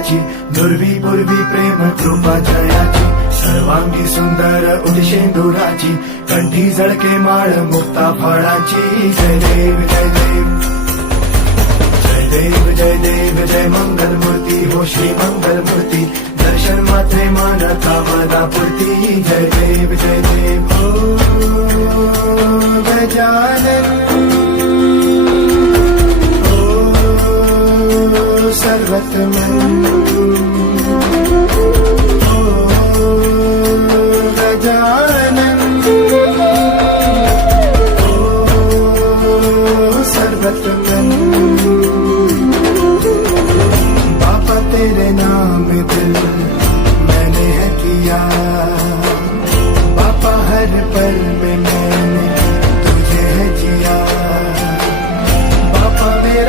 जयाची, दुर्वी पूर्वी प्रेम कृपा जयाची, सर्वांगी सुंदर उदिशेंदुराची, कंठी झळके माळ मुक्ता फळाची. जय देव जय देव जय देव जय देव जय मंगल मूर्ती हो श्री मंगल मूर्ती, दर्शन मात्रे मानता मना पुरती. जय देव जय देव ओ गजानन ओ सर्वतमन ओ गजानन ओ सर्वतमन. बापा तेरे नाम दिल